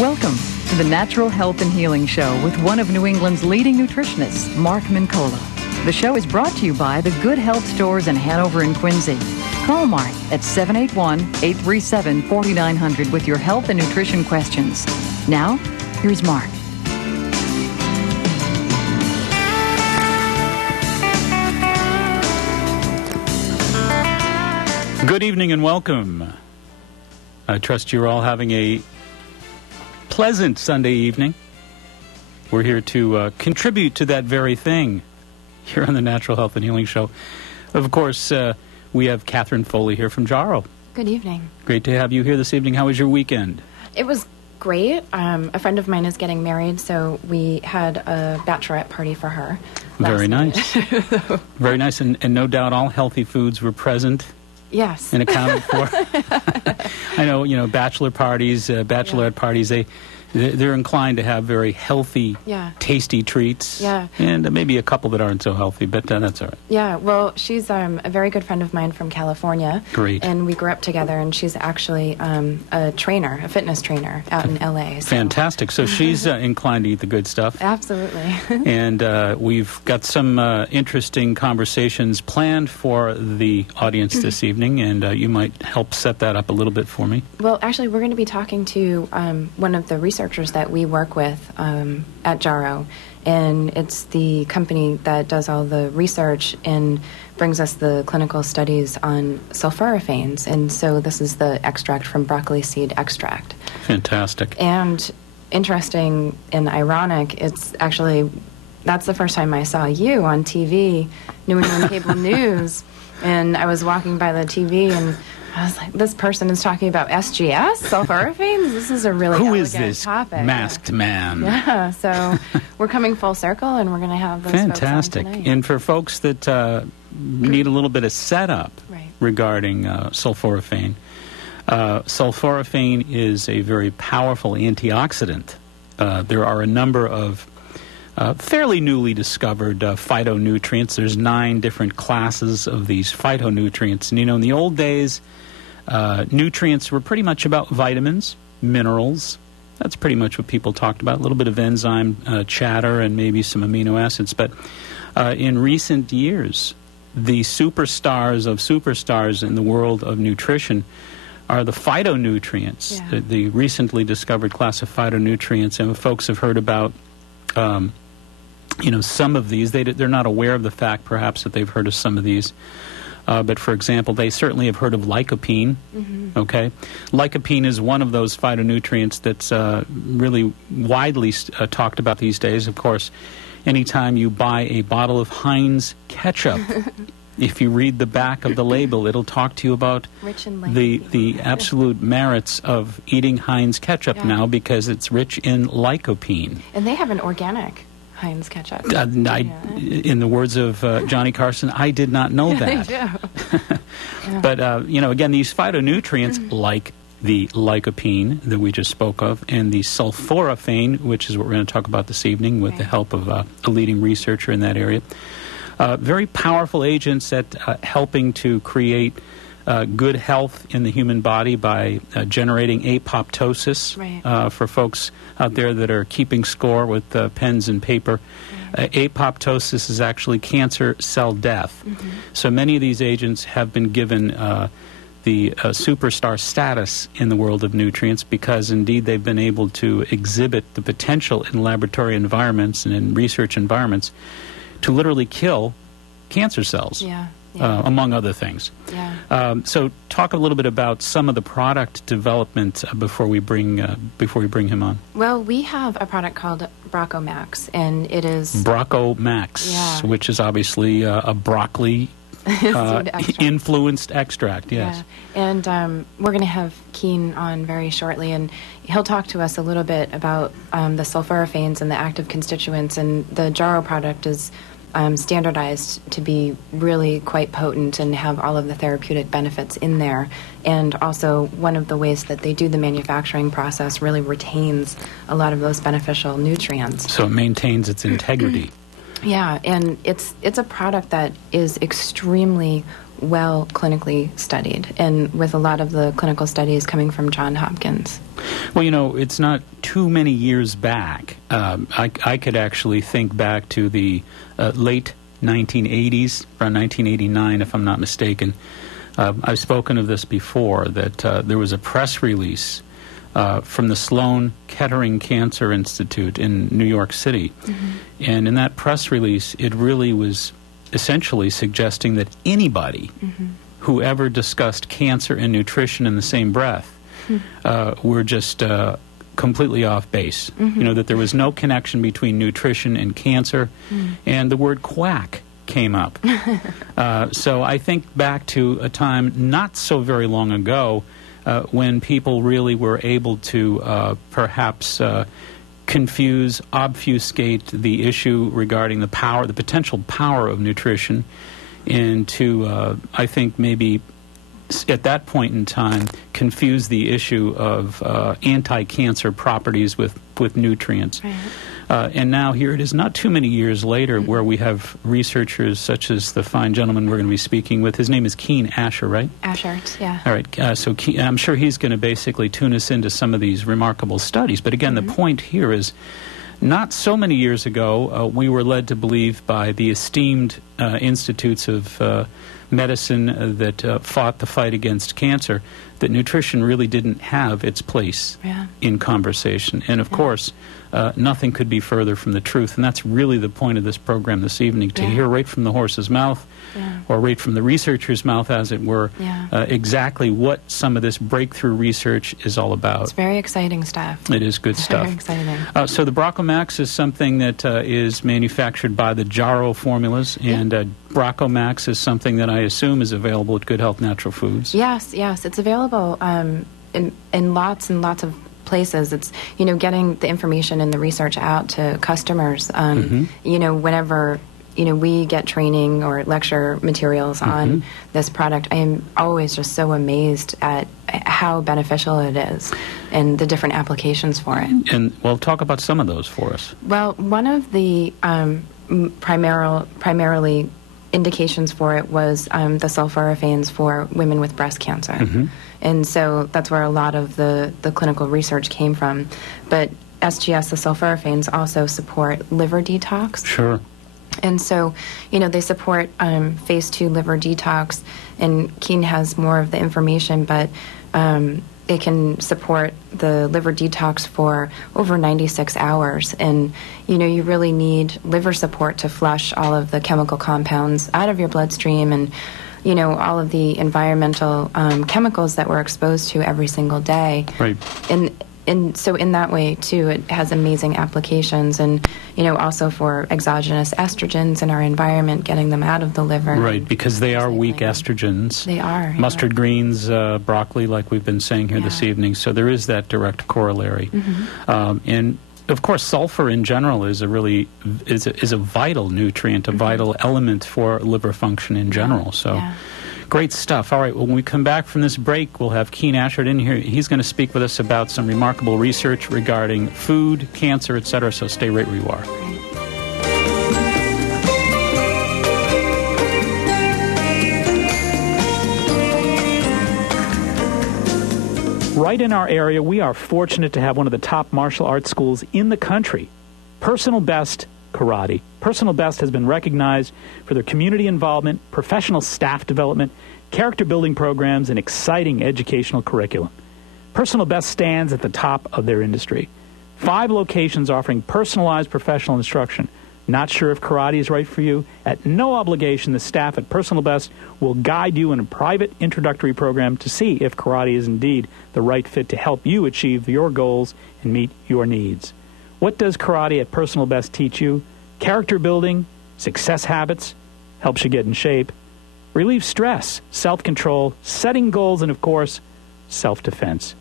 Welcome to the Natural Health and Healing Show with one of New England's leading nutritionists, Mark Mincola. The show is brought to you by the Good Health Stores in Hanover and Quincy. Call Mark at 781-837-4900 with your health and nutrition questions. Now, here's Mark. Good evening and welcome. I trust you're all having a pleasant Sunday evening. We're here to contribute to that very thing here on the Natural Health and Healing Show. Of course, we have Catherine Foley here from Jarrow. Good evening. Great to have you here this evening. How was your weekend? It was great. A friend of mine is getting married, so we had a bachelorette party for her. Very nice. Very nice, and no doubt all healthy foods were present. Yes. And accounted for. I know, bachelor parties, bachelorette parties, they're inclined to have very healthy, tasty treats. Yeah. And maybe a couple that aren't so healthy, but that's all right. Yeah, well, she's a very good friend of mine from California. Great. And we grew up together, and she's actually a fitness trainer out in L.A. So. Fantastic. So she's inclined to eat the good stuff. Absolutely. And we've got some interesting conversations planned for the audience this evening, and you might help set that up a little bit for me. Well, actually, we're going to be talking to one of the researchers that we work with at Jarrow, and it's the company that does all the research and brings us the clinical studies on sulforaphanes, and so this is the extract from broccoli seed extract. Fantastic. And interesting and ironic, that's the first time I saw you on TV, New England Cable News, and I was walking by the TV and I was like, this person is talking about SGS, sulforaphanes? This is a really Who elegant is this topic. masked man? Yeah, so we're coming full circle, and we're going to have those Fantastic. folks on tonight. And for folks that need a little bit of setup regarding sulforaphane, sulforaphane is a very powerful antioxidant. There are a number of fairly newly discovered phytonutrients. There's 9 different classes of these phytonutrients. And in the old days, nutrients were pretty much about vitamins, minerals. That's pretty much what people talked about. A little bit of enzyme chatter and maybe some amino acids. But in recent years, the superstars of superstars in the world of nutrition are the phytonutrients, the recently discovered class of phytonutrients. And folks have heard about some of these. They're not aware of the fact, perhaps, that they've heard of some of these. But, for example, they certainly have heard of lycopene. Mm-hmm. Okay? Lycopene is one of those phytonutrients that's really widely talked about these days. Of course, anytime you buy a bottle of Heinz ketchup, if you read the back of the label, it'll talk to you about the absolute merits of eating Heinz ketchup now because it's rich in lycopene. And they have an organic Heinz ketchup. In the words of Johnny Carson, I did not know that. They do. But, again, these phytonutrients, like the lycopene that we just spoke of, and the sulforaphane, which is what we're going to talk about this evening with the help of a leading researcher in that area, very powerful agents at helping to create good health in the human body by generating apoptosis. For folks out there that are keeping score with pens and paper, apoptosis is actually cancer cell death. Mm-hmm. So many of these agents have been given the superstar status in the world of nutrients because indeed they've been able to exhibit the potential in laboratory environments and in research environments to literally kill cancer cells. Among other things. So talk a little bit about some of the product development before we bring him on. Well, we have a product called Broco Max, and it is Broco Max, which is obviously a broccoli influenced extract. Yes. And we're going to have Keen on very shortly, and he'll talk to us a little bit about the sulforaphanes and the active constituents. And the Jarrow product is standardized to be really quite potent and have all of the therapeutic benefits in there. And also, one of the ways that they do the manufacturing process really retains a lot of those beneficial nutrients. So it maintains its integrity. Yeah, and it's a product that is extremely well clinically studied, and with a lot of the clinical studies coming from Johns Hopkins. Well, it's not too many years back. I could actually think back to the late 1980s, around 1989, if I'm not mistaken. I've spoken of this before, that there was a press release from the Sloan Kettering Cancer Institute in New York City. And in that press release, it really was essentially suggesting that anybody who ever discussed cancer and nutrition in the same breath were just completely off base. That there was no connection between nutrition and cancer, and the word quack came up. So I think back to a time not so very long ago when people really were able to perhaps confuse, obfuscate the issue regarding the potential power of nutrition, and to, I think, maybe at that point in time, confuse the issue of anti-cancer properties with nutrients. Right. And now here it is, not too many years later, where we have researchers such as the fine gentleman we're going to be speaking with. His name is Keen Asher, right? Ashert, yeah. All right. So I'm sure he's going to basically tune us into some of these remarkable studies. But again, the point here is, not so many years ago, we were led to believe by the esteemed institutes of medicine that fought the fight against cancer that nutrition really didn't have its place in conversation. And of course, nothing could be further from the truth. And that's really the point of this program this evening, to hear right from the horse's mouth, or right from the researcher's mouth, as it were, exactly what some of this breakthrough research is all about. It's very exciting stuff. It is good stuff. Very exciting. So the Brocomax is something that is manufactured by the Jarrow formulas, and Brocomax is something that I assume is available at Good Health Natural Foods. Yes, it's available in lots and lots of places. It's, getting the information and the research out to customers. Whenever we get training or lecture materials on this product, I am always just so amazed at how beneficial it is and the different applications for it. And well, talk about some of those for us. Well, one of the primarily indications for it was the sulforaphanes for women with breast cancer. And so that's where a lot of the clinical research came from. But SGS, the sulforaphanes, also support liver detox. Sure. And so, they support phase 2 liver detox, and Keen has more of the information, but it can support the liver detox for over 96 hours. And, you really need liver support to flush all of the chemical compounds out of your bloodstream, and, all of the environmental chemicals that we're exposed to every single day. Right. And so in that way, too, it has amazing applications, and, also for exogenous estrogens in our environment, getting them out of the liver. Right, because they are weak estrogens. They are. Mustard greens, broccoli, like we've been saying here this evening. So there is that direct corollary. And, of course, sulfur in general is a vital nutrient, a vital element for liver function in general. So. Great stuff. All right, when we come back from this break, we'll have Keen Ashert in here. He's going to speak with us about some remarkable research regarding food, cancer, etc. So stay right where you are. Right in our area, we are fortunate to have one of the top martial arts schools in the country, Personal Best Karate. Personal Best has been recognized for their community involvement, professional staff development, character building programs, and exciting educational curriculum. Personal Best stands at the top of their industry. 5 locations offering personalized professional instruction. Not sure if karate is right for you? At no obligation, the staff at Personal Best will guide you in a private introductory program to see if karate is indeed the right fit to help you achieve your goals and meet your needs. What does karate at Personal Best teach you? Character building, success habits, helps you get in shape, relieve stress, self-control, setting goals, and, of course, self-defense.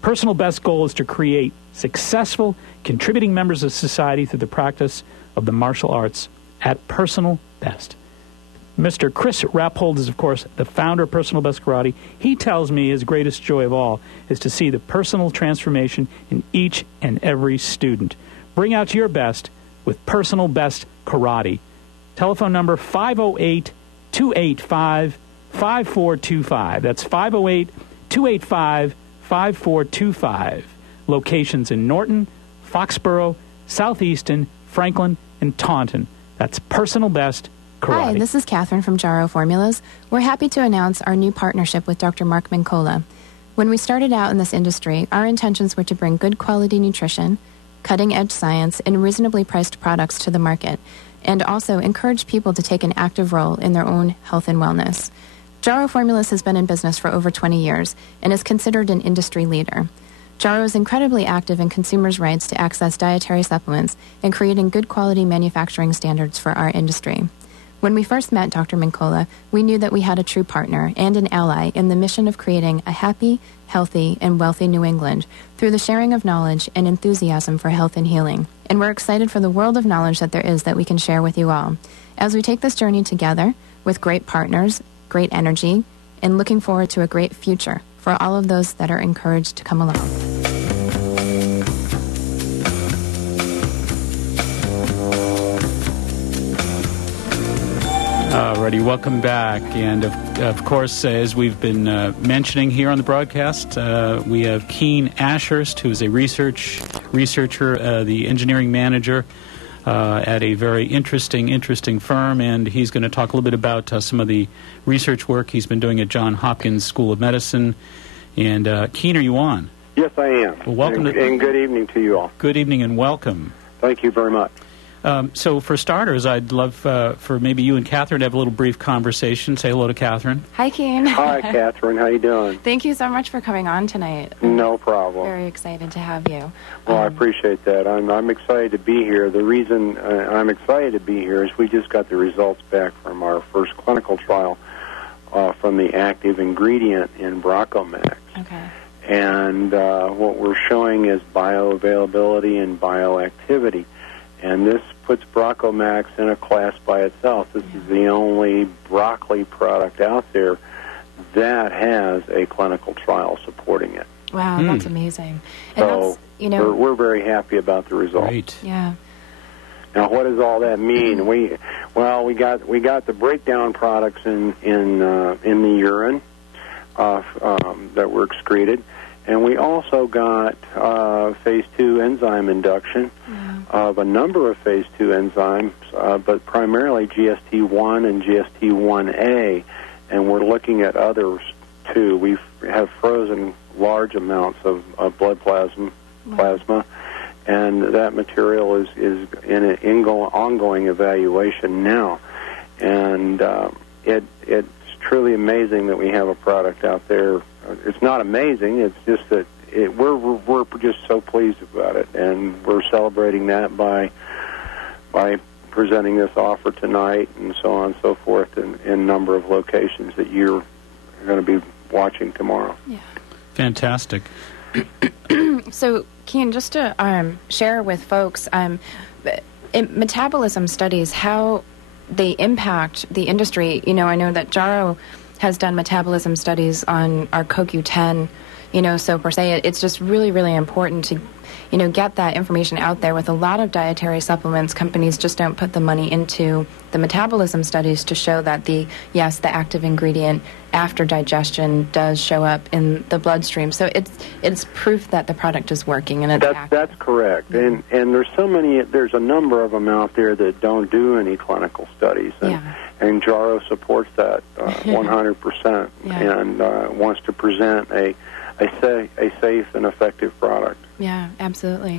Personal Best's goal is to create successful, contributing members of society through the practice of the martial arts at Personal Best. Mr. Chris Rappold is, of course, the founder of Personal Best Karate. He tells me his greatest joy of all is to see the personal transformation in each and every student. Bring out your best with Personal Best Karate. Telephone number 508-285-5555. 888-285-5425. That's 508-285-5425. Locations in Norton, Foxborough, Southeaston, Franklin, and Taunton. That's Personal Best Karate. Hi, this is Catherine from Jaro Formulas. We're happy to announce our new partnership with Dr. Mark Mincola. When we started out in this industry, our intentions were to bring good quality nutrition, cutting-edge science, and reasonably priced products to the market, and also encourage people to take an active role in their own health and wellness. Jaro Formulas has been in business for over 20 years and is considered an industry leader. Jaro is incredibly active in consumers' rights to access dietary supplements and creating good quality manufacturing standards for our industry. When we first met Dr. Mincola, we knew that we had a true partner and an ally in the mission of creating a happy, healthy, and wealthy New England through the sharing of knowledge and enthusiasm for health and healing. And we're excited for the world of knowledge that there is that we can share with you all. As we take this journey together with great partners, great energy, and looking forward to a great future for all of those that are encouraged to come along. Alrighty, welcome back. And of course, as we've been mentioning here on the broadcast, we have Keen Ashurst, who is a researcher, the engineering manager at a very interesting firm, and he's going to talk a little bit about some of the research work he's been doing at Johns Hopkins School of Medicine. And Keen, are you on? Yes, I am. Well, welcome and good evening to you all. Good evening and welcome. Thank you very much. So for starters, I'd love for maybe you and Catherine to have a little brief conversation. Say hello to Catherine. Hi, Keen. Hi, Catherine. How you doing? Thank you so much for coming on tonight. No problem. Very excited to have you. Well, I appreciate that. I'm excited to be here. The reason I'm excited to be here is we just got the results back from our first clinical trial from the active ingredient in Brocomax. Okay. And what we're showing is bioavailability and bioactivity. And this puts Brocomax in a class by itself. This is the only broccoli product out there that has a clinical trial supporting it. Wow, that's amazing. And so that's, we're very happy about the results. Great. Yeah. Now, what does all that mean? We got the breakdown products in the urine that were excreted. And we also got phase 2 enzyme induction of a number of phase 2 enzymes, but primarily GST1 and GST1A, and we're looking at others too. We have frozen large amounts of blood plasma, and that material is in an ongoing evaluation now. And it's truly amazing that we have a product out there. It's not amazing. It's just that we're just so pleased about it, and we're celebrating that by presenting this offer tonight, and so on and so forth, in a number of locations that you're going to be watching tomorrow. Yeah. Fantastic. So, Keen, just to share with folks, in metabolism studies, how they impact the industry. I know that Jaro has done metabolism studies on our CoQ10, so per se, it's just really, really important to, get that information out there. With a lot of dietary supplements, companies just don't put the money into the metabolism studies to show that the active ingredient after digestion does show up in the bloodstream. So it's proof that the product is working, and that's correct. And there's a number of them out there that don't do any clinical studies, and Jaro supports that 100%, and wants to present a safe and effective product. Yeah, absolutely.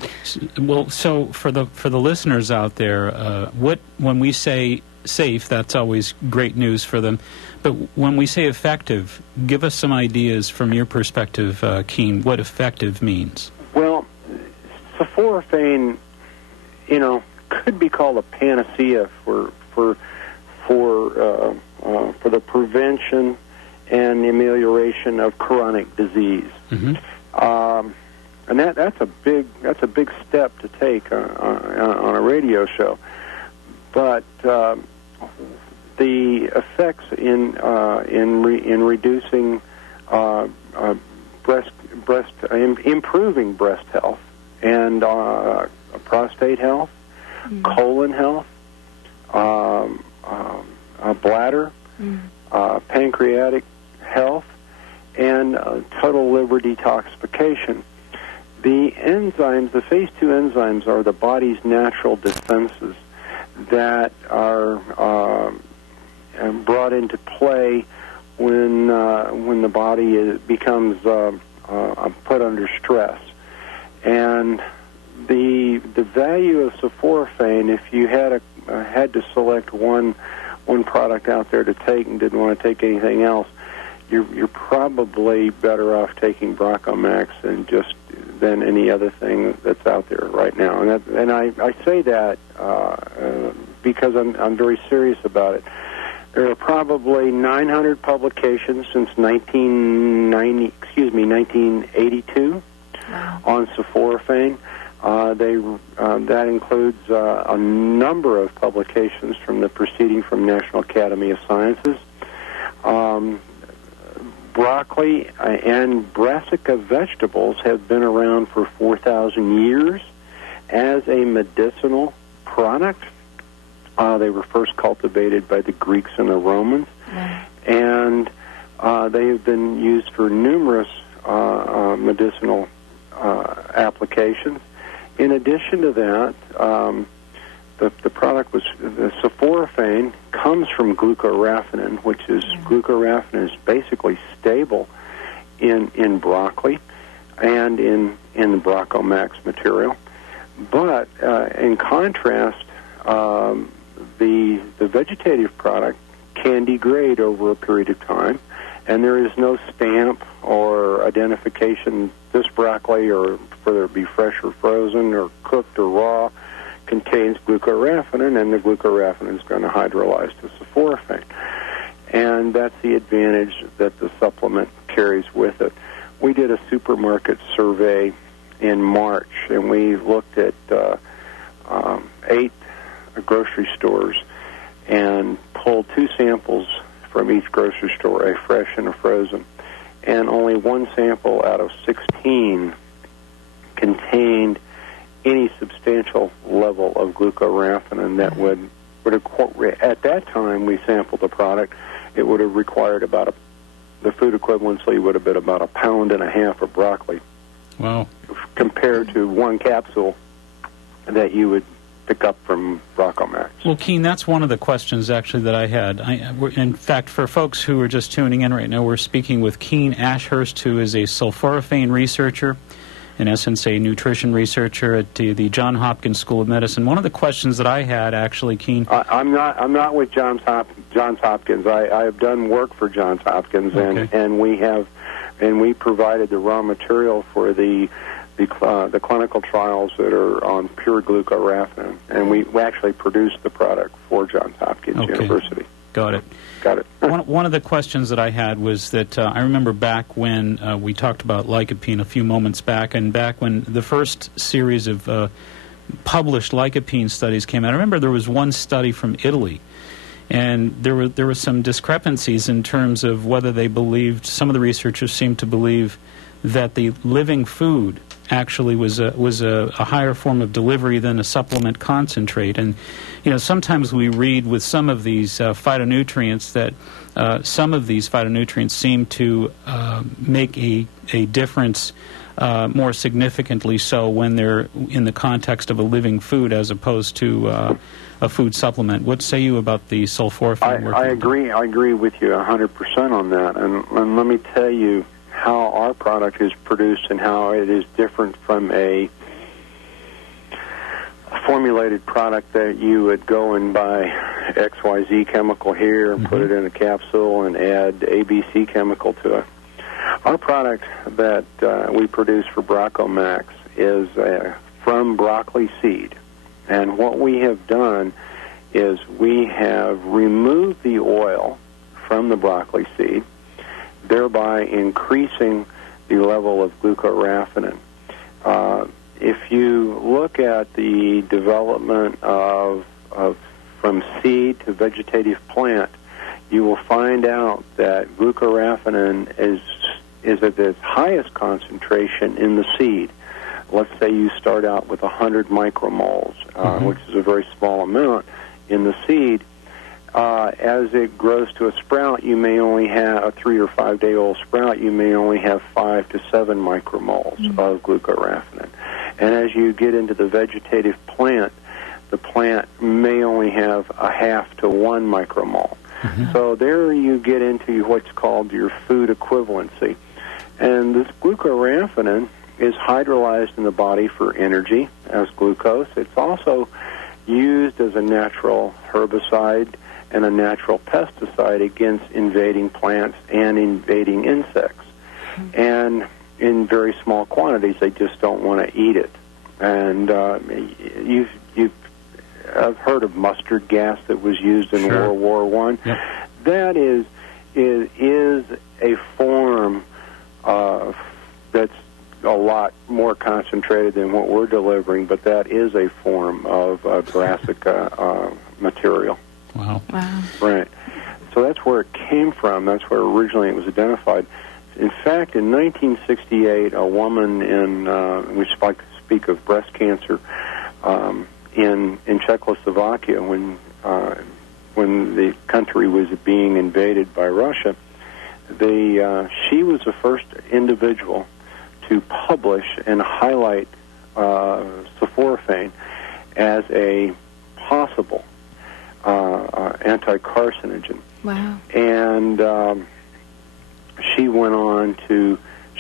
Well, so for the listeners out there, when we say safe, that's always great news for them. But when we say effective, give us some ideas from your perspective, Keen, what effective means. Well, sulforaphane, could be called a panacea for the prevention and the amelioration of chronic disease. Mm-hmm. And that's a big step to take on a radio show. But the effects in reducing improving breast health and prostate health, colon health, bladder, pancreatic health, and total liver detoxification. The enzymes, the phase 2 enzymes, are the body's natural defenses that are brought into play when the body becomes put under stress. And the value of sulforaphane, if you had to select one product out there to take and didn't want to take anything else, you're probably better off taking Brocomax than any other thing that's out there right now. And I say that because I'm very serious about it. There are probably 900 publications since 1982 on sulforaphane. That includes a number of publications from the Proceeding from National Academy of Sciences. Broccoli and brassica vegetables have been around for 4,000 years as a medicinal product. They were first cultivated by the Greeks and the Romans, and they have been used for numerous medicinal applications. In addition to that, the product the sulforaphane comes from glucoraphanin, which is glucoraphanin is basically stable in broccoli and in the Brocomax material. But in contrast, the vegetative product can degrade over a period of time, and there is no stamp or identification this broccoli, or whether it be fresh or frozen or cooked or raw, contains glucoraphanin, and the glucoraphanin is going to hydrolyze to sulforaphane. And that's the advantage that the supplement carries with it. We did a supermarket survey in March, and we looked at 8 grocery stores and pulled 2 samples from each grocery store, a fresh and a frozen. And only 1 sample out of 16 contained any substantial level of glucoraphanin that would at that time we sampled the product, it would have required the food equivalency would have been about 1.5 pounds of broccoli. Wow. Compared to 1 capsule that you would pick up from Brocomax. Well, Keen, that's one of the questions actually that I had. In fact, for folks who are just tuning in right now, we're speaking with Keen Ashurst, who is a sulforaphane researcher, in essence a nutrition researcher at the Johns Hopkins School of Medicine. One of the questions that I had actually, Keen... I'm not with Johns Hopkins. I have done work for Johns Hopkins, okay. and we provided the raw material for the clinical trials that are on pure glucoraphanin, and we actually produced the product for Johns Hopkins University. Got it. One of the questions that I had was that I remember back when we talked about lycopene a few moments back, and back when the first series of published lycopene studies came out, I remember there was one study from Italy, and there were some discrepancies in terms of whether they believed, some of the researchers seemed to believe that the living food actually was a higher form of delivery than a supplement concentrate. And sometimes we read with some of these phytonutrients that some of these phytonutrients seem to make a difference more significantly so when they're in the context of a living food as opposed to a food supplement. What say you about the sulforaphane work? I agree with you 100% on that. And let me tell you how our product is produced and how it is different from a formulated product that you would go and buy XYZ chemical here and put it in a capsule and add ABC chemical to it. Our product that we produce for Brocomax is from broccoli seed. And what we have done is we have removed the oil from the broccoli seed, thereby increasing the level of glucoraphanin. If you look at the development of from seed to vegetative plant, you will find out that glucoraphanin is at its highest concentration in the seed. Let's say you start out with 100 micromoles, which is a very small amount in the seed. As it grows to a sprout, you may only have a 3 or 5 day old sprout. You may only have 5 to 7 micromoles of glucoraphanin. And as you get into the vegetative plant, the plant may only have a half to 1 micromole. So there you get into what's called your food equivalency. And this glucoraphanin is hydrolyzed in the body for energy as glucose. It's also used as a natural herbicide and a natural pesticide against invading plants and invading insects. And in very small quantities, they just don't want to eat it. And I've heard of mustard gas that was used in World War I. Yep. That is a form that's a lot more concentrated than what we're delivering, but that is a form of brassica material. Wow. Right. So that's where it came from. That's where originally it was identified. In fact, in 1968, a woman in, we speak of breast cancer, in Czechoslovakia, when the country was being invaded by Russia, she was the first individual to publish and highlight sulforaphane as a possible anti-carcinogen. Wow. And she went on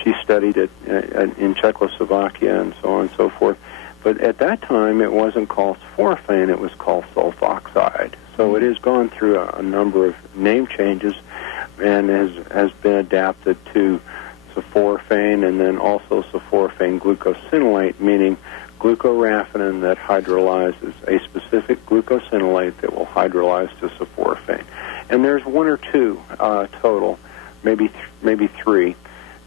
she studied it in Czechoslovakia and so on and so forth. But at that time, it wasn't called sulforaphane, it was called sulfoxide. So it has gone through a number of name changes and has been adapted to sulforaphane, and then also sulforaphane glucosinolate, meaning glucoraphanin that hydrolyzes a specific glucosinolate that will hydrolyze to sulforaphane. And there's one or two total, maybe three.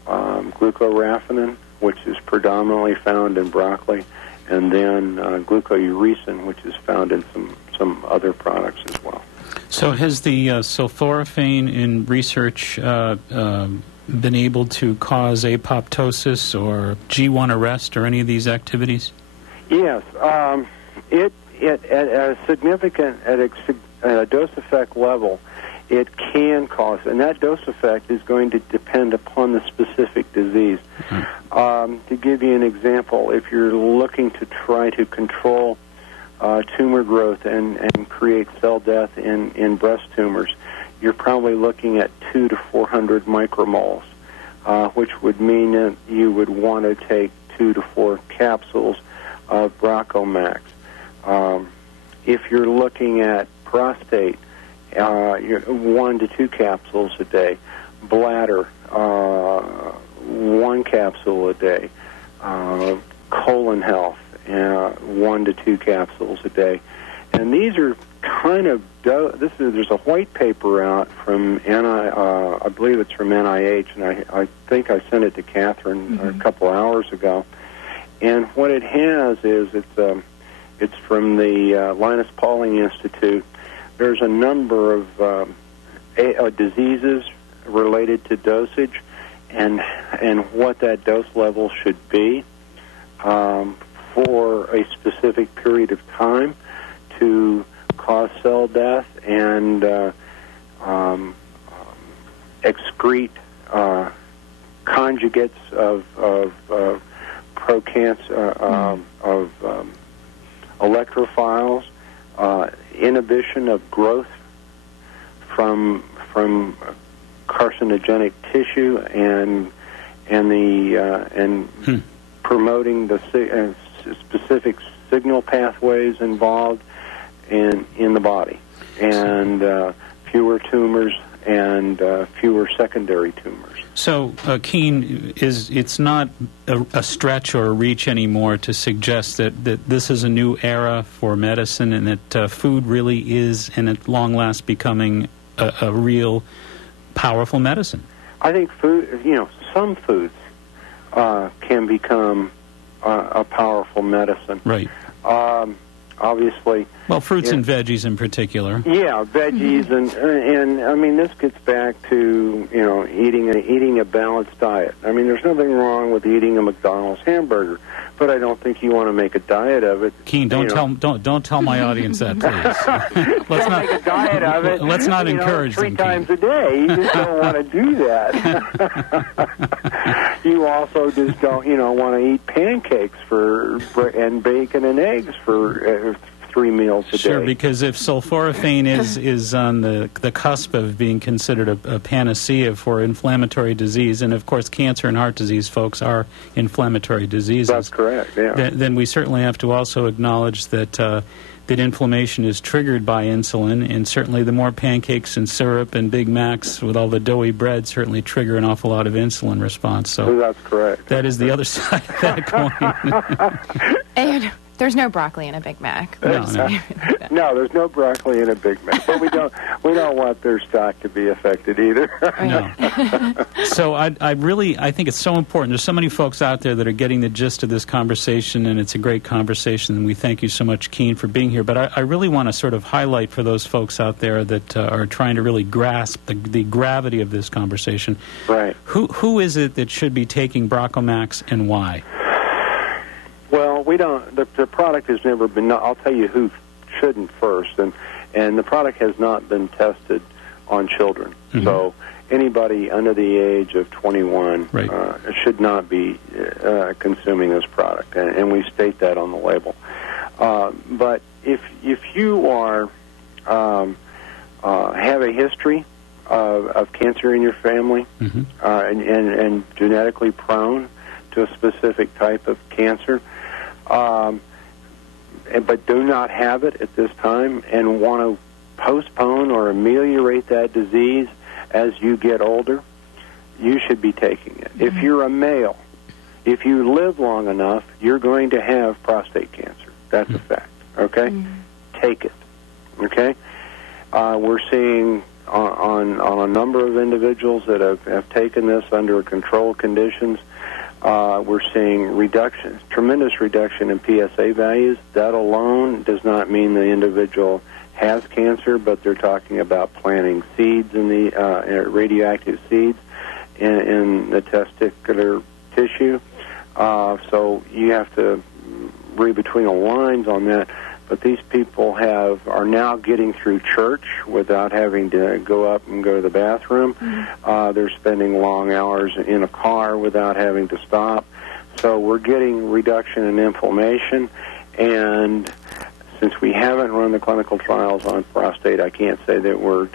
Glucoraphanin, which is predominantly found in broccoli, and then glucouracin, which is found in some other products as well. So has the sulforaphane in research been able to cause apoptosis or G1 arrest or any of these activities? Yes. It at a significant, at a dose effect level, it can cause, and that dose effect is going to depend upon the specific disease. To give you an example, if you're looking to try to control tumor growth and create cell death in breast tumors, you're probably looking at 200 to 400 micromoles, which would mean that you would want to take 2 to 4 capsules of Brocomax. If you're looking at prostate, 1 to 2 capsules a day. Bladder, 1 capsule a day. Colon health, 1 to 2 capsules a day. And these are kind of, there's a white paper out from, I believe it's from NIH, and I think I sent it to Catherine a couple hours ago. And what it has is, it's from the Linus Pauling Institute. There's a number of diseases related to dosage and what that dose level should be for a specific period of time to cause cell death and excrete conjugates of electrophiles, inhibition of growth from carcinogenic tissue, and promoting the specific signal pathways involved in the body, and fewer tumors and fewer secondary tumors. So, Keen, it's not a stretch or a reach anymore to suggest that this is a new era for medicine, and that food really is, and at long last, becoming a real powerful medicine. I think food, some foods can become a powerful medicine. Right. Obviously, Well, fruits and veggies in particular. Yeah, veggies, and I mean, this gets back to, you know, eating a balanced diet. I mean, there's nothing wrong with eating a McDonald's hamburger, but I don't think you want to make a diet of it. Keen, don't tell my audience that, please. Let's not make a diet of it. Let's not encourage them. 3 times a day. You just don't want to do that. You also just don't, you know, want to eat pancakes and bacon and eggs for 3 meals a day. Sure, because if sulforaphane is on the cusp of being considered a panacea for inflammatory disease, and of course cancer and heart disease, folks, are inflammatory diseases. That's correct, yeah. Then we certainly have to also acknowledge that inflammation is triggered by insulin, and certainly the more pancakes and syrup and Big Macs with all the doughy bread certainly trigger an awful lot of insulin response. So that's correct. That is the other side of that coin. And there's no broccoli in a Big Mac. No, there's no broccoli in a Big Mac. But we don't want their stock to be affected either. No. So I think it's so important. There's so many folks out there that are getting the gist of this conversation, and it's a great conversation, and we thank you so much, Keen, for being here. But I really want to sort of highlight for those folks out there that are trying to really grasp the gravity of this conversation. Right. Who is it that should be taking Brocomax, and why? Well, we don't. The product has never been. I'll tell you who shouldn't first, and the product has not been tested on children. Mm-hmm. So anybody under the age of 21 should not be consuming this product, and we state that on the label. But if you are have a history of cancer in your family, mm-hmm. and genetically prone to a specific type of cancer, but do not have it at this time and want to postpone or ameliorate that disease as you get older, you should be taking it. Mm-hmm. If you're a male, if you live long enough, you're going to have prostate cancer. That's a fact, okay? Mm-hmm. Take it, okay? We're seeing on a number of individuals that have taken this under controlled conditions, we're seeing tremendous reduction in PSA values. That alone does not mean the individual has cancer, but they're talking about planting seeds in the radioactive seeds in the testicular tissue. So you have to read between the lines on that. But these people are now getting through church without having to go up and go to the bathroom. Mm-hmm. They're spending long hours in a car without having to stop. So we're getting reduction in inflammation. And since we haven't run the clinical trials on prostate, I can't say that we're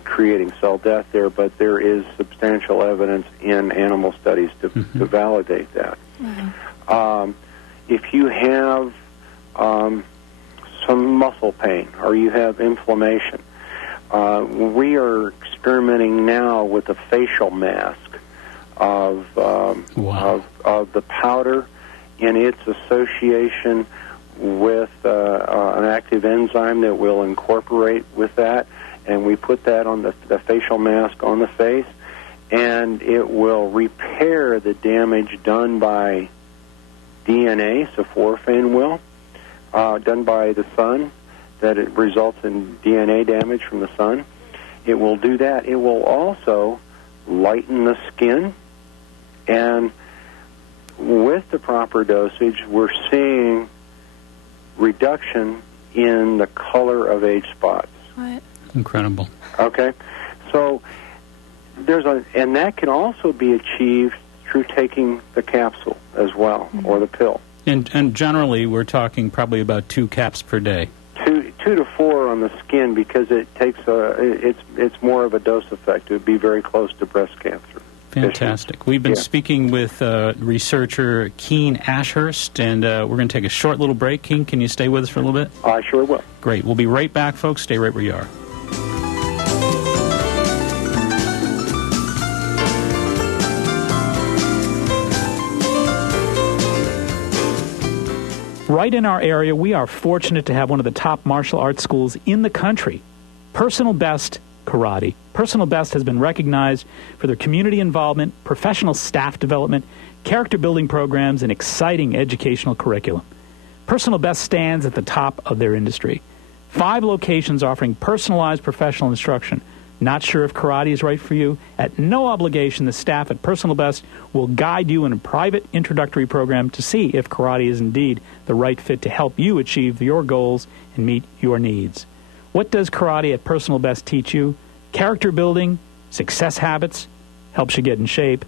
creating cell death there, but there is substantial evidence in animal studies to validate that. Mm-hmm. If you have some muscle pain or you have inflammation, we are experimenting now with a facial mask of the powder and its association with an active enzyme that will incorporate with that, and we put that on the facial mask on the face, and it will repair the damage done by DNA, sulforaphane will, done by the sun, that it results in DNA damage from the sun. It will do that. It will also lighten the skin, and with the proper dosage, we're seeing reduction in the color of age spots. What? Incredible. Okay, so and that can also be achieved through taking the capsule as well, mm-hmm. or the pill. And generally, we're talking probably about 2 caps per day. 2 to 4 on the skin, because it takes it's more of a dose effect. It would be very close to breast cancer. Fantastic. Issues. We've been speaking with researcher Keen Ashurst, and we're going to take a short little break. Keen, can you stay with us for a little bit? I sure will. Great. We'll be right back, folks. Stay right where you are. Right in our area, we are fortunate to have one of the top martial arts schools in the country, Personal Best Karate. Personal Best has been recognized for their community involvement, professional staff development, character building programs, and exciting educational curriculum. Personal Best stands at the top of their industry. 5 locations offering personalized professional instruction. Not sure if karate is right for you? At no obligation, the staff at Personal Best will guide you in a private introductory program to see if karate is indeed the right fit to help you achieve your goals and meet your needs. What does karate at Personal Best teach you? Character building, success habits, helps you get in shape,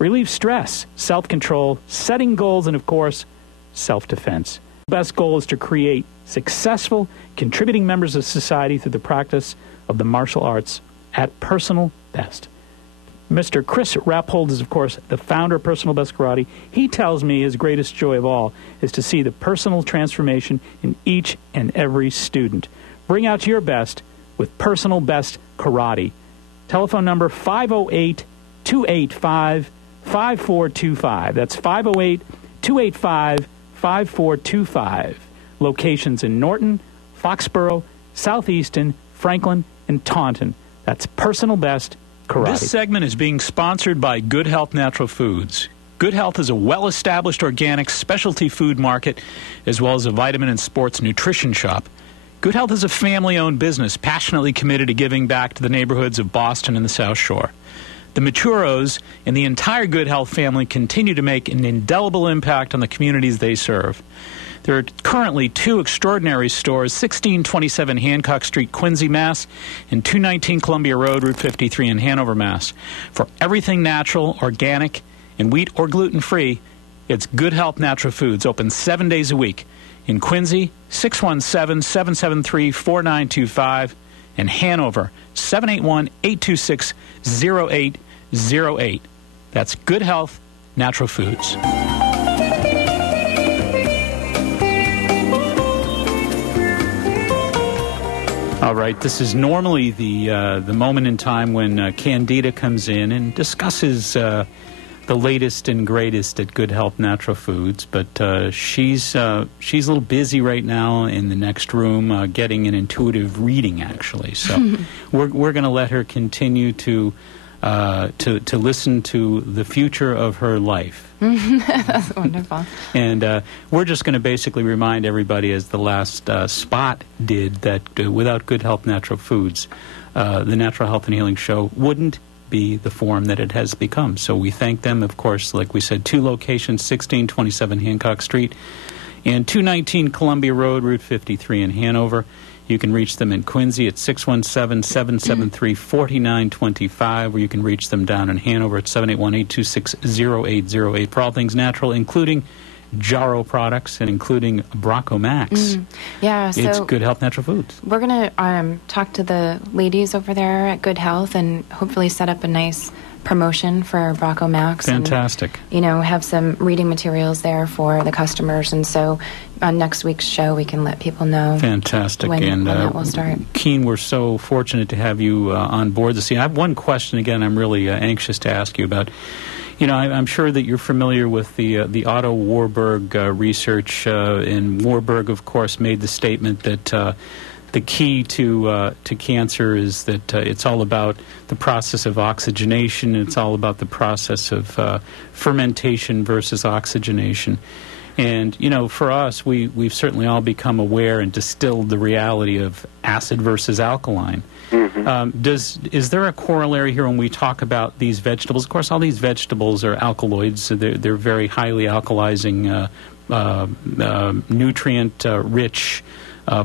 relieve stress, self-control, setting goals, and, of course, self-defense. The best goal is to create successful, contributing members of society through the practice of the martial arts at Personal Best. Mr. Chris Rappold is, of course, the founder of Personal Best Karate. He tells me his greatest joy of all is to see the personal transformation in each and every student. Bring out your best with Personal Best Karate. Telephone number 508-285-5425. That's 508-285-5425. Locations in Norton, Foxborough, Southeaston, Franklin, and Taunton. That's Personal Best Karate. This segment is being sponsored by Good Health Natural Foods. Good Health is a well-established organic specialty food market as well as a vitamin and sports nutrition shop. Good Health is a family-owned business passionately committed to giving back to the neighborhoods of Boston and the South Shore. The Maturos and the entire Good Health family continue to make an indelible impact on the communities they serve. There are currently 2 extraordinary stores, 1627 Hancock Street, Quincy, Mass., and 219 Columbia Road, Route 53 in Hanover, Mass. For everything natural, organic, and wheat or gluten-free, it's Good Health Natural Foods, open 7 days a week. In Quincy, 617-773-4925, and Hanover, 781-826-0808. That's Good Health Natural Foods. All right, this is normally the moment in time when Candida comes in and discusses the latest and greatest at Good Health Natural Foods, but she's a little busy right now in the next room getting an intuitive reading, actually. So we're going to let her continue to listen to the future of her life. That's wonderful. And we're just going to basically remind everybody, as the last spot did, that without Good Health Natural Foods, the Natural Health and Healing Show wouldn't be the form that it has become. So we thank them, of course, like we said, 2 locations, 1627 Hancock Street and 219 Columbia Road, Route 53 in Hanover. You can reach them in Quincy at 617-773-4925, or you can reach them down in Hanover at 781-826-0808 for all things natural, including Jarrow products and including Bronco Max. Yeah, so it's Good Health Natural Foods. We're going to talk to the ladies over there at Good Health and hopefully set up a nice promotion for Bronco Max. Fantastic. And, have some reading materials there for the customers. And so on next week's show, we can let people know. Fantastic. When that will start. Keen, we're so fortunate to have you on board this evening. I have one question, again, I'm really anxious to ask you about. I'm sure that you're familiar with the Otto Warburg research, and Warburg, of course, made the statement that the key to cancer is that it's all about the process of oxygenation. It's all about the process of fermentation versus oxygenation. And, for us, we've certainly all become aware and distilled the reality of acid versus alkaline. Mm-hmm. Is there a corollary here when we talk about these vegetables? Of course, all these vegetables are alkaloids, so they're very highly alkalizing, nutrient-rich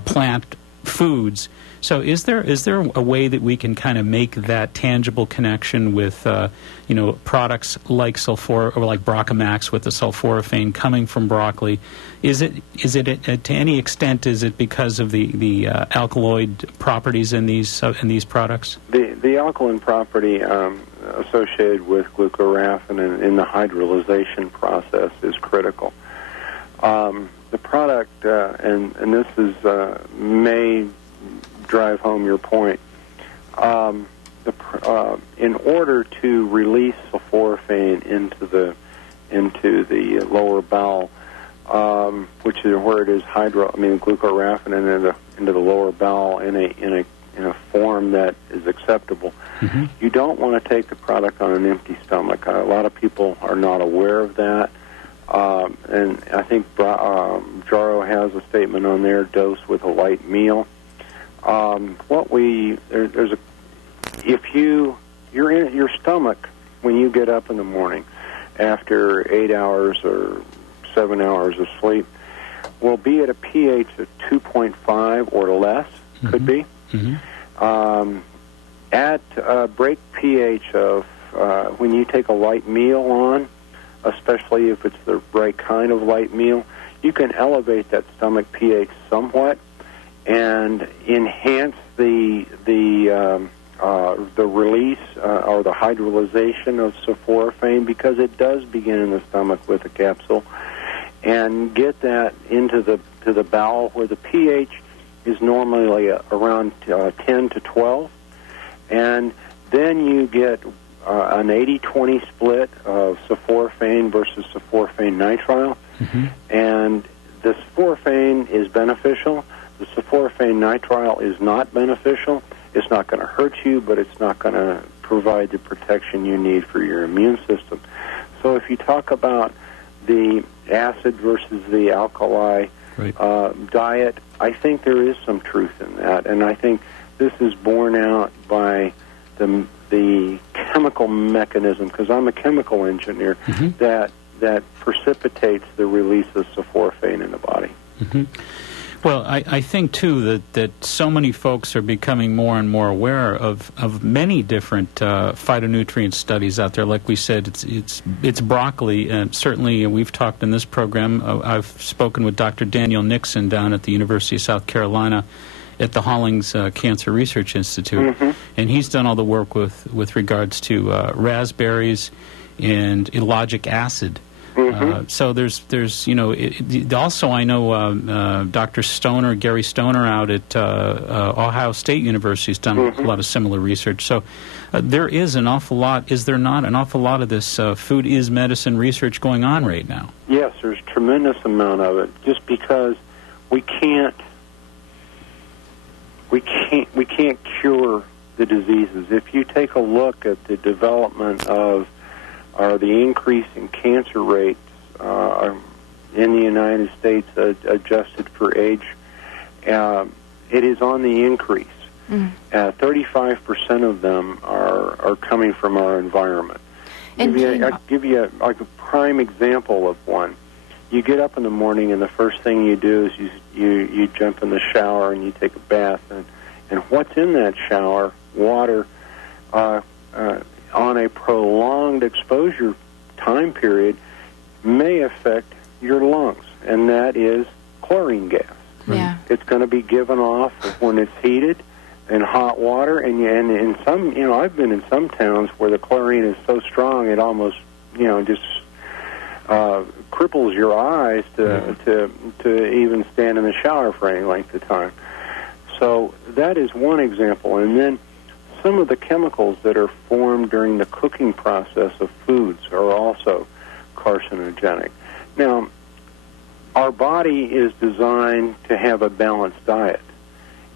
plant foods. So is there a way that we can kind of make that tangible connection with products like sulfur or like Brocomax with the sulforaphane coming from broccoli? Is it to any extent, is it because of the alkaloid properties in these products? The alkaline property associated with glucoraphanin in the hydrolyzation process is critical. The product, and this is may drive home your point. In order to release sulforaphane into the lower bowel, which is where it is glucoraphanin into the lower bowel in a form that is acceptable. Mm-hmm. You don't want to take the product on an empty stomach. A lot of people are not aware of that. And I think Jarrow has a statement on there, dose with a light meal. If you're in your stomach when you get up in the morning after 8 hours or 7 hours of sleep will be at a pH of 2.5 or less, could be. At break pH of when you take a light meal on, especially if it's the right kind of light meal, you can elevate that stomach pH somewhat and enhance the release or the hydrolyzation of sulforaphane, because it does begin in the stomach with a capsule, and get that into the bowel where the pH is normally around 10 to 12, and then you get an 80-20 split of sulforaphane versus sulforaphane nitrile, and the sulforaphane is beneficial. The sulforaphane nitrile is not beneficial. It's not going to hurt you, but it's not going to provide the protection you need for your immune system. So if you talk about the acid versus the alkali diet, I think there is some truth in that, and I think this is borne out by the chemical mechanism, because I'm a chemical engineer, that precipitates the release of sulforaphane in the body. Well, I think, too, that so many folks are becoming more and more aware of many different phytonutrient studies out there. Like we said, it's broccoli, and certainly we've talked in this program. I've spoken with Dr. Daniel Nixon down at the University of South Carolina at the Hollings Cancer Research Institute, and he's done all the work with regards to raspberries and ellagic acid. So there's also I know Dr. Stoner, Gary Stoner out at Ohio State University has done a lot of similar research. So there is an awful lot, is there not, an awful lot of this food is medicine research going on right now? Yes, there's a tremendous amount of it, just because we can't cure the diseases. If you take a look at the development of the increase in cancer rates in the United States adjusted for age, it is on the increase. 35% of them are coming from our environment. I'll give you a prime example of one. You get up in the morning, and the first thing you do is you jump in the shower and you take a bath, and what's in that shower, water, on a prolonged exposure time period, may affect your lungs, and that is chlorine gas. Yeah. It's going to be given off when it's heated in hot water, and in some, I've been in some towns where the chlorine is so strong it almost, just cripples your eyes to even stand in the shower for any length of time. So that is one example, and then some of the chemicals that are formed during the cooking process of foods are also carcinogenic. Now, our body is designed to have a balanced diet,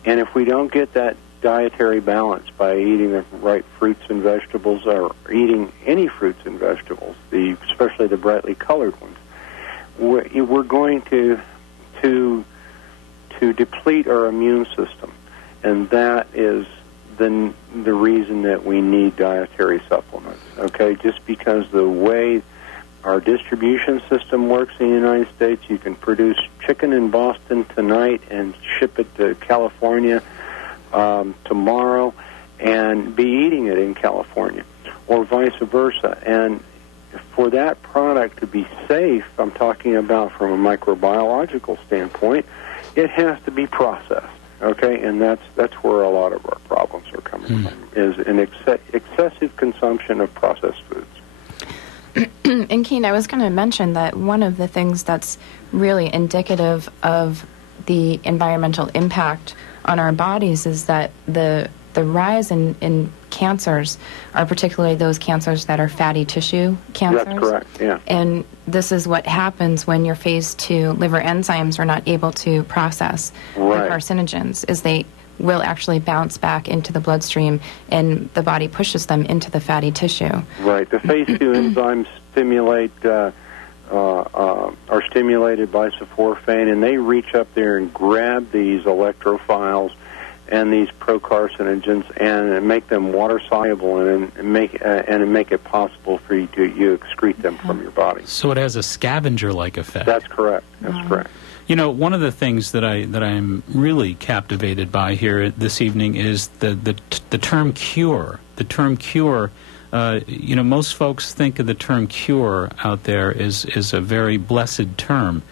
and if we don't get that dietary balance by eating the right fruits and vegetables, or eating any fruits and vegetables, especially the brightly colored ones, we're going to deplete our immune system, and that is the reason that we need dietary supplements, okay? Just because the way our distribution system works in the United States, you can produce chicken in Boston tonight and ship it to California tomorrow and be eating it in California, or vice versa. And for that product to be safe, I'm talking about from a microbiological standpoint, it has to be processed. Okay, and that's where a lot of our problems are coming from, is an excessive consumption of processed foods. And Keen, I was going to mention that one of the things that's really indicative of the environmental impact on our bodies is that the rise in cancers are particularly those cancers that are fatty tissue cancers. That's correct, yeah. And this is what happens when your phase 2 liver enzymes are not able to process the carcinogens, is they will actually bounce back into the bloodstream, and the body pushes them into the fatty tissue. Right. The phase 2 enzymes stimulate are stimulated by sulforaphane, and they reach up there and grab these electrophiles and these procarcinogens and make them water soluble and make it possible for you to excrete them from your body. So it has a scavenger-like effect. That's correct. That's correct. You know, one of the things that I'm really captivated by here this evening is the term cure. The term cure. You know, most folks think of the term cure out there as a very blessed term.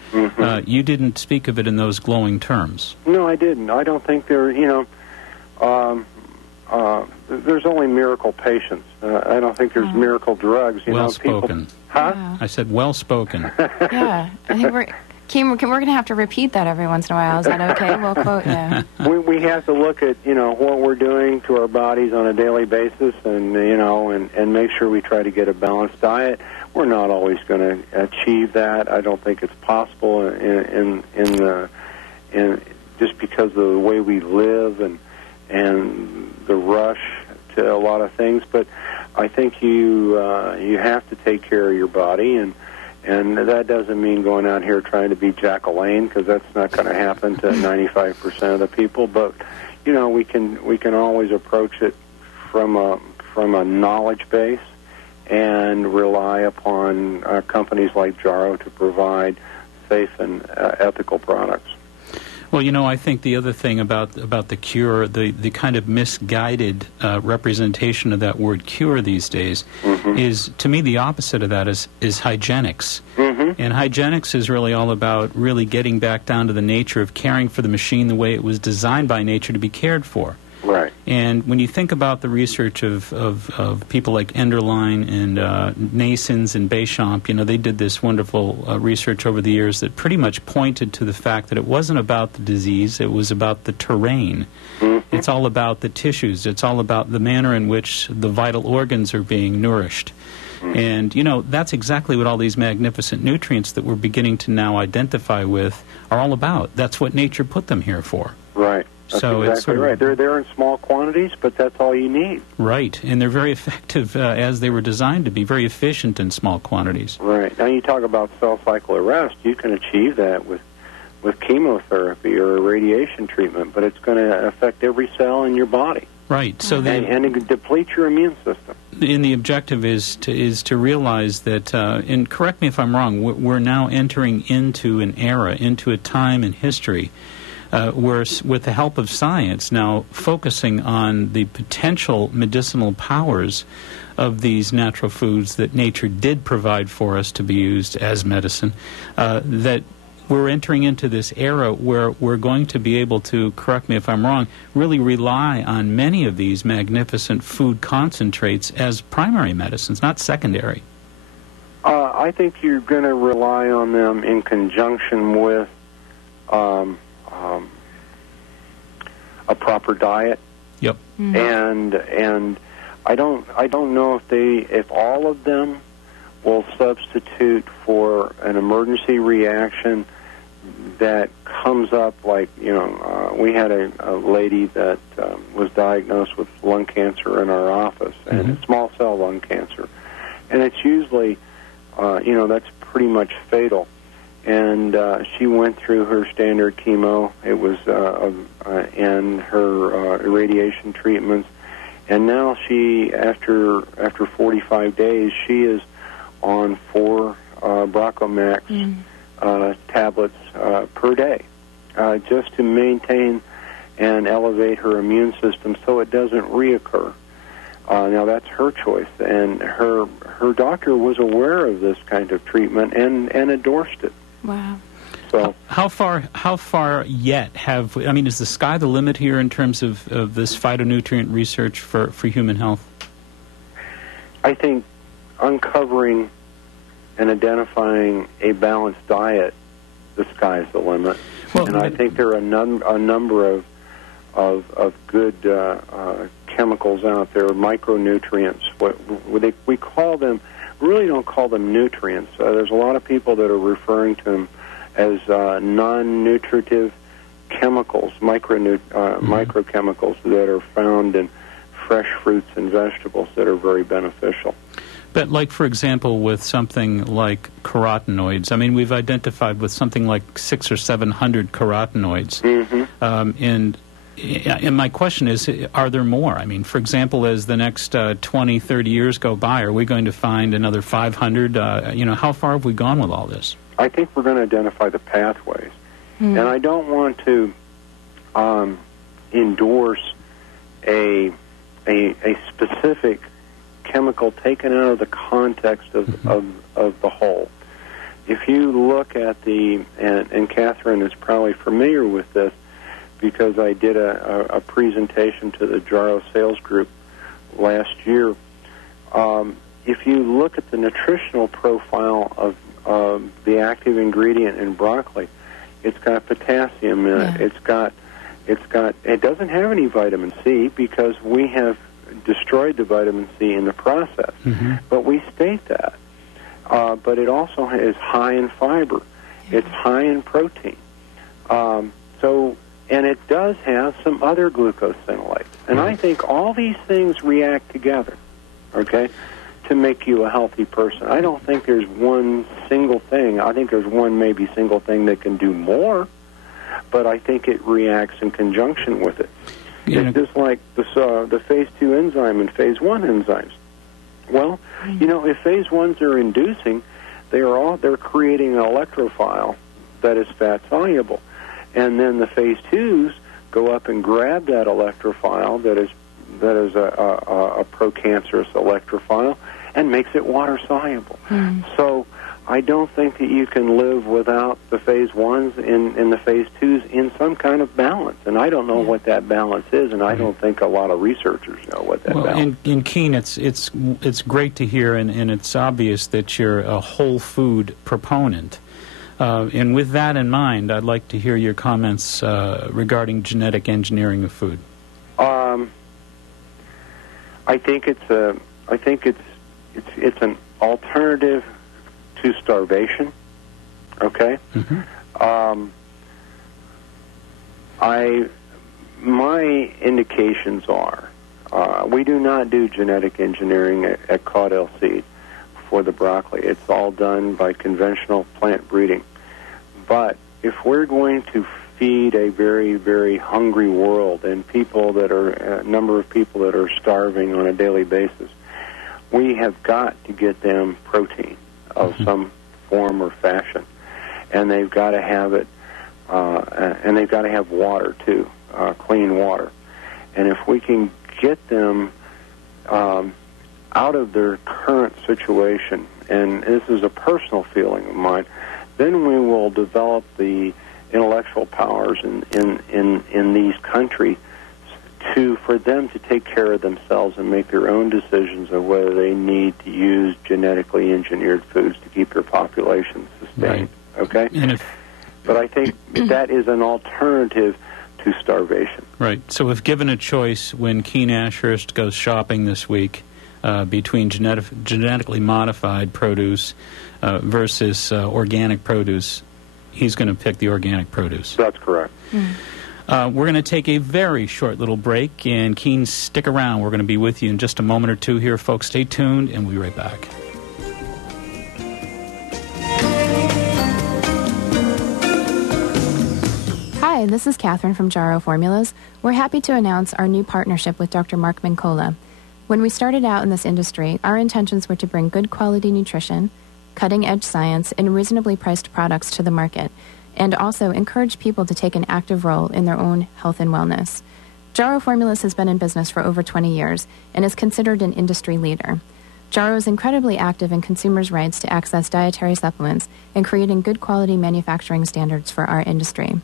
You didn't speak of it in those glowing terms. No, I didn't. I don't think there. You know, there's only miracle patients. I don't think there's miracle drugs. You well know, spoken. People, huh? Yeah. I said well spoken. Yeah, I think we're going to have to repeat that every once in a while. Is that okay? We'll quote you. We have to look at, you know, what we're doing to our bodies on a daily basis, and you know, and make sure we try to get a balanced diet. We're not always going to achieve that. I don't think it's possible in just because of the way we live and the rush to a lot of things. But I think you have to take care of your body, and that doesn't mean going out here trying to be Jack LaLanne, because that's not going to happen to 95% of the people. But you know, we can always approach it from a knowledge base and rely upon companies like Jarrow to provide safe and ethical products. Well, you know, I think the other thing about the cure, the kind of misguided representation of that word cure these days is, to me, the opposite of that is hygienics. And hygienics is really all about really getting back down to the nature of caring for the machine the way it was designed by nature to be cared for. Right. And when you think about the research of people like Enderlein and Nasons and Béchamp, you know, they did this wonderful research over the years that pretty much pointed to the fact that it wasn't about the disease, it was about the terrain. It's all about the tissues. It's all about the manner in which the vital organs are being nourished. And, you know, that's exactly what all these magnificent nutrients that we're beginning to now identify with are all about. That's what nature put them here for. Right. That's so exactly it's sort of, right. They're there in small quantities, but that's all you need. Right, and they're very effective as they were designed to be, very efficient in small quantities. Right. Now you talk about cell cycle arrest. You can achieve that with chemotherapy or a radiation treatment, but it's going to affect every cell in your body. Right. So and it depletes your immune system. And the objective is to realize that, and correct me if I'm wrong, we're now entering into an era, into a time in history where, with the help of science, now focusing on the potential medicinal powers of these natural foods that nature did provide for us to be used as medicine, that we're entering into this era where we're going to be able to, correct me if I'm wrong, really rely on many of these magnificent food concentrates as primary medicines, not secondary. I think you're going to rely on them in conjunction with a proper diet. Yep. And I don't know if all of them will substitute for an emergency reaction that comes up, like, you know, we had a lady that was diagnosed with lung cancer in our office, and it's small cell lung cancer, and it's usually, you know, that's pretty much fatal. And she went through her standard chemo. It was and her radiation treatments, and now she, after 45 days, she is on 4 Brocomax tablets per day, just to maintain and elevate her immune system so it doesn't reoccur. Now that's her choice, and her doctor was aware of this kind of treatment and endorsed it. Wow. So how far yet is the sky the limit here in terms of this phytonutrient research for human health? I think uncovering and identifying a balanced diet, the sky's the limit. Well, and I think there are a number of good chemicals out there, micronutrients. We call them, really don't call them nutrients. There's a lot of people that are referring to them as non-nutritive chemicals, microchemicals that are found in fresh fruits and vegetables that are very beneficial. But like, for example, with something like carotenoids, I mean, we've identified with something like 600 or 700 carotenoids. And my question is, are there more? I mean, for example, as the next 20, 30 years go by, are we going to find another 500? How far have we gone with all this? I think we're going to identify the pathways. And I don't want to endorse a specific chemical taken out of the context of the whole. If you look at and Catherine is probably familiar with this because I did a presentation to the Jarrow sales group last year. If you look at the nutritional profile of the active ingredient in broccoli, it's got potassium in it. It doesn't have any vitamin C because we have destroyed the vitamin C in the process. But we state that. But it also is high in fiber. It's high in protein. And it does have some other glucosinolates. And I think all these things react together, okay, to make you a healthy person. I don't think there's one single thing. I think there's one maybe single thing that can do more, but I think it reacts in conjunction with it. It's just like the phase 2 enzyme and phase 1 enzymes. Well, if phase 1s are inducing, they're creating an electrophile that is fat soluble. And then the phase 2s go up and grab that electrophile that is a procancerous electrophile and makes it water soluble. So I don't think that you can live without the phase 1s and the phase 2s in some kind of balance. And I don't know what that balance is, and I don't think a lot of researchers know what that balance is. In Keen, it's great to hear, and it's obvious that you're a whole food proponent. And with that in mind, I'd like to hear your comments regarding genetic engineering of food. I think it's an alternative to starvation. Okay. My indications are we do not do genetic engineering at Caudale Seed for the broccoli. It's all done by conventional plant breeding. But if we're going to feed a very, very hungry world and a number of people that are starving on a daily basis, we have got to get them protein of some form or fashion. And they've got to have it, and they've got to have water too, clean water. And if we can get them out of their current situation, and this is a personal feeling of mine, then we will develop the intellectual powers in these countries for them to take care of themselves and make their own decisions of whether they need to use genetically engineered foods to keep their population sustained. Right. Okay? But I think that is an alternative to starvation. Right. So if given a choice when Keen Ashurst goes shopping this week between genetically modified produce versus organic produce, he's going to pick the organic produce. That's correct. We're going to take a very short little break, and Keen, stick around. We're going to be with you in just a moment or two here, folks. Stay tuned, and we'll be right back. Hi, this is Catherine from Jarrow Formulas. We're happy to announce our new partnership with Dr. Mark Mincola. When we started out in this industry, our intentions were to bring good quality nutrition, cutting-edge science, and reasonably priced products to the market, and also encourage people to take an active role in their own health and wellness. Jarrow Formulas has been in business for over 20 years and is considered an industry leader. Jarrow is incredibly active in consumers' rights to access dietary supplements and creating good quality manufacturing standards for our industry.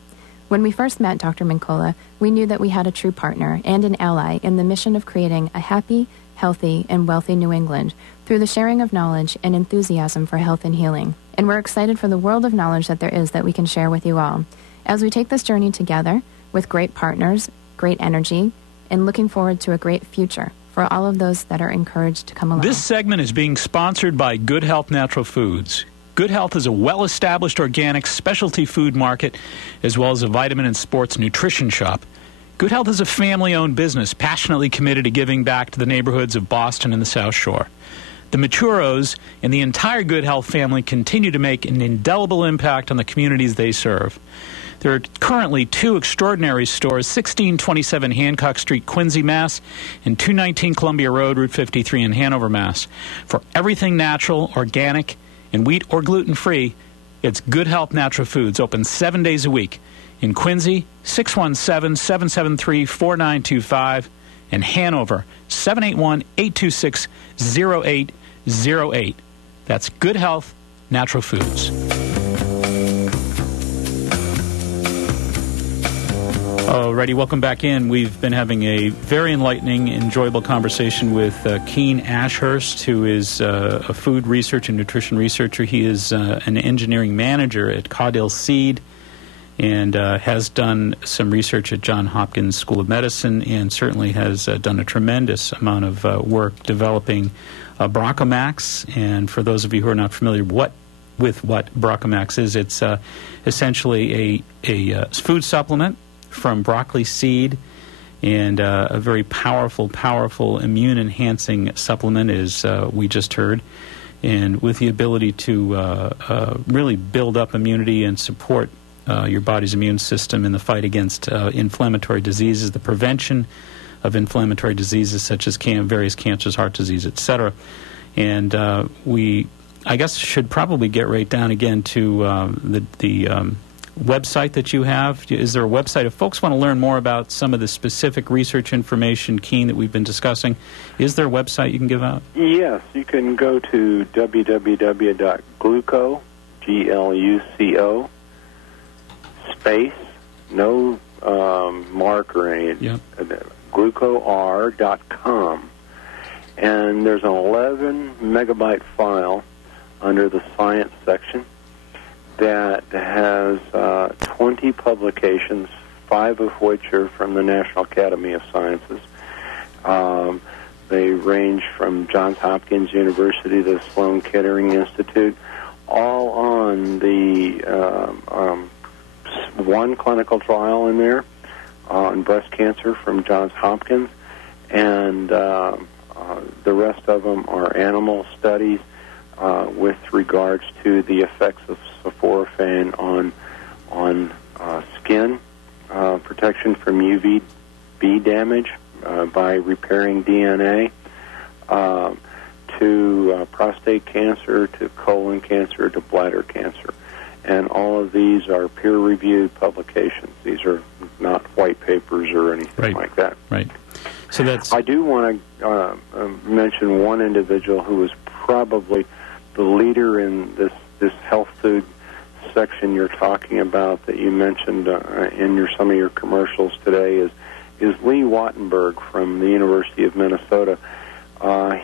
When we first met Dr. Mincola, we knew that we had a true partner and an ally in the mission of creating a happy, healthy, and wealthy New England through the sharing of knowledge and enthusiasm for health and healing. And we're excited for the world of knowledge that there is that we can share with you all as we take this journey together with great partners, great energy, and looking forward to a great future for all of those that are encouraged to come along. This segment is being sponsored by Good Health Natural Foods. Good Health is a well-established organic specialty food market as well as a vitamin and sports nutrition shop. Good Health is a family-owned business passionately committed to giving back to the neighborhoods of Boston and the South Shore. The Maturos and the entire Good Health family continue to make an indelible impact on the communities they serve. There are currently 2 extraordinary stores, 1627 Hancock Street, Quincy, Mass., and 219 Columbia Road, Route 53 in Hanover, Mass. For everything natural, organic, and wheat or gluten-free, it's Good Health Natural Foods, open 7 days a week. In Quincy, 617-773-4925, and Hanover, 781-826-0808. That's Good Health Natural Foods. Alrighty, welcome back in. We've been having a very enlightening, enjoyable conversation with Keen Ashurst, who is a food research and nutrition researcher. He is an engineering manager at Caudill Seed and has done some research at Johns Hopkins School of Medicine and certainly has done a tremendous amount of work developing Brocomax. And for those of you who are not familiar with what Brocomax is, it's essentially a food supplement from broccoli seed, and a very powerful immune-enhancing supplement, as we just heard, and with the ability to really build up immunity and support your body's immune system in the fight against inflammatory diseases, the prevention of inflammatory diseases such as various cancers, heart disease, etc. And we, I guess, should probably get right down again to the website that you have. Is there a website? If folks want to learn more about some of the specific research information, Keen, that we've been discussing, is there a website you can give out? Yes, you can go to www.gluco, Gluco, space, no mark or any, yep. glucor.com. And there's an 11 megabyte file under the science section that has 20 publications, 5 of which are from the National Academy of Sciences. They range from Johns Hopkins University to the Sloan Kettering Institute, all on the one clinical trial in there on breast cancer from Johns Hopkins, and the rest of them are animal studies with regards to the effects of sulforaphane on skin, protection from UVB damage by repairing DNA, to prostate cancer, to colon cancer, to bladder cancer. And all of these are peer-reviewed publications. These are not white papers or anything like that. Right. So that's. I do want to mention one individual who was probably the leader in this health food section you're talking about that you mentioned in some of your commercials today is Lee Wattenberg from the University of Minnesota.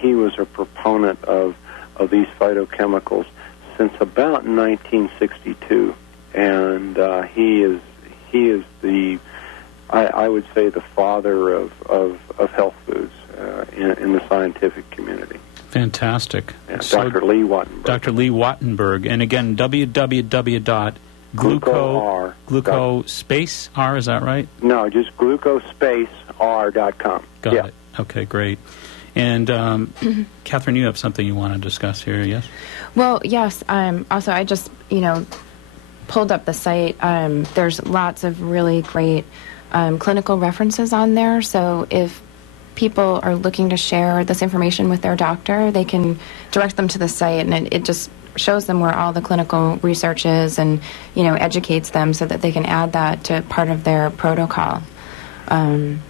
He was a proponent of these phytochemicals since about 1962, and he is the I would say the father of health foods in the scientific community. Fantastic. Yeah, so Dr. Lee Wattenberg. Dr. Lee Wattenberg. And again, www.gluco space R, is that right? No, just glucospacer.com. Got it. Okay, great. And Catherine, you have something you want to discuss here, yes? Well, yes. Also, I just, pulled up the site. There's lots of really great clinical references on there. So if people are looking to share this information with their doctor, they can direct them to the site, and it just shows them where all the clinical research is and, educates them so that they can add that to part of their protocol. And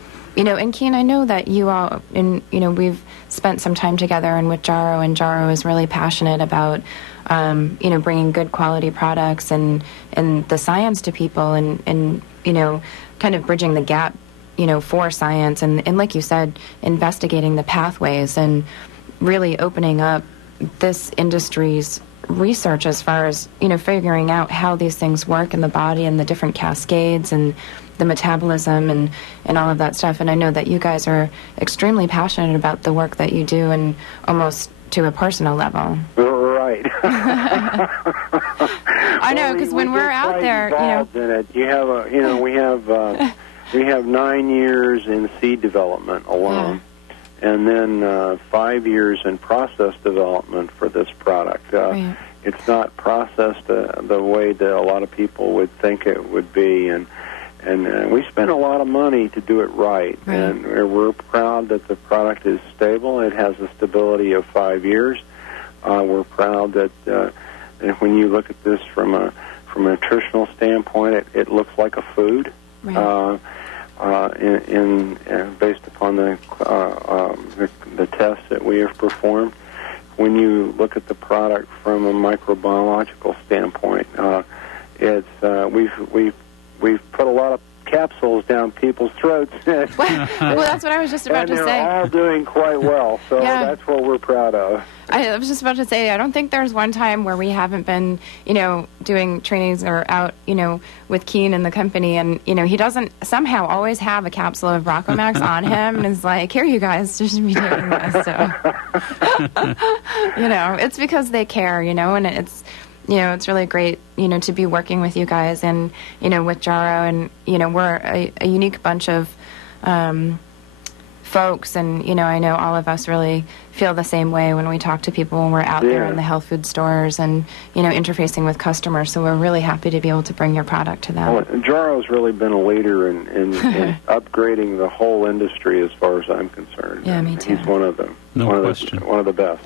Keen, I know that you all, we've spent some time together and with Jaro, and Jaro is really passionate about, bringing good quality products and the science to people and kind of bridging the gap, for science and like you said, investigating the pathways and really opening up this industry's research as far as, figuring out how these things work in the body and the different cascades and the metabolism and all of that stuff. And I know that you guys are extremely passionate about the work that you do and almost to a personal level. Right. I know, because when we're out there, in it, you have we have 9 years in seed development alone, and then 5 years in process development for this product. Right. It's not processed the way that a lot of people would think it would be, and we spend a lot of money to do it right. And we're proud that the product is stable. It has a stability of 5 years. We're proud that when you look at this from a nutritional standpoint, it looks like a food. Right. Based upon the tests that we have performed. When you look at the product from a microbiological standpoint, we've put a lot of capsules down people's throats. Well, that's what I was just about to say. And they're all doing quite well, so that's what we're proud of. I was just about to say, I don't think there's one time where we haven't been, doing trainings or out, with Keen and the company, and, he doesn't somehow always have a capsule of Brocomax on him, and is like, here, you guys, just be taking this. So, it's because they care, and it's, it's really great, to be working with you guys and, with Jaro, and, we're a unique bunch of folks, and, I know all of us really feel the same way when we talk to people when we're out there in the health food stores and, interfacing with customers, so we're really happy to be able to bring your product to them. Well, Jaro's really been a leader in upgrading the whole industry as far as I'm concerned. Yeah, me too. He's one of them. No question. One of the best.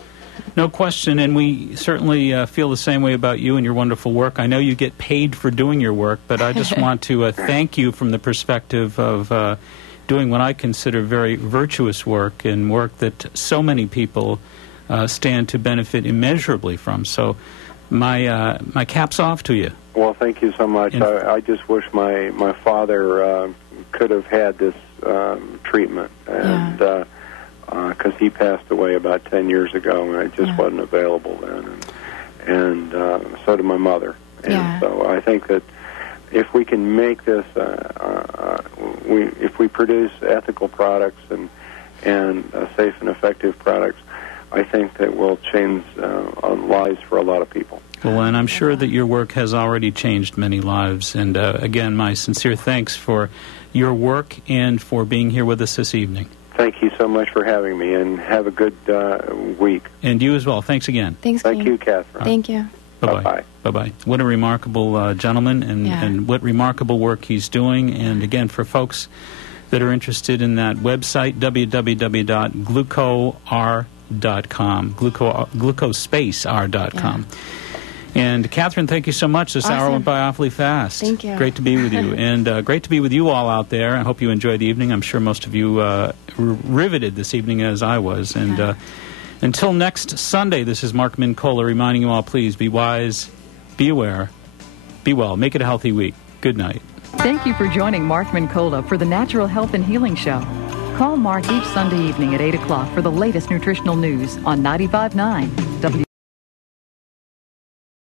No question, and we certainly feel the same way about you and your wonderful work. I know you get paid for doing your work, but I just want to thank you from the perspective of doing what I consider very virtuous work, and work that so many people stand to benefit immeasurably from. So my cap's off to you. Well, thank you so much. I just wish my father could have had this treatment, and because he passed away about 10 years ago, and it just wasn't available then, and so did my mother. And so I think that if we can make this, if we produce ethical products and safe and effective products, I think that will change lives for a lot of people. Well, and I'm sure that your work has already changed many lives. And again, my sincere thanks for your work and for being here with us this evening. Thank you so much for having me, and have a good week. And you as well. Thanks again. Thanks, Thank you, Catherine. Thank you. Bye-bye. Bye-bye. Bye-bye. What a remarkable gentleman, and what remarkable work he's doing. And again, for folks that are interested in that website, www.glucor.com, glucospacer.com. And Catherine, thank you so much. This hour went by awfully fast. Thank you. Great to be with you. And great to be with you all out there. I hope you enjoyed the evening. I'm sure most of you were riveted this evening as I was. And until next Sunday, this is Mark Mincola reminding you all, please be wise, be aware, be well. Make it a healthy week. Good night. Thank you for joining Mark Mincola for the Natural Health and Healing Show. Call Mark each Sunday evening at 8 o'clock for the latest nutritional news on 95.9 W.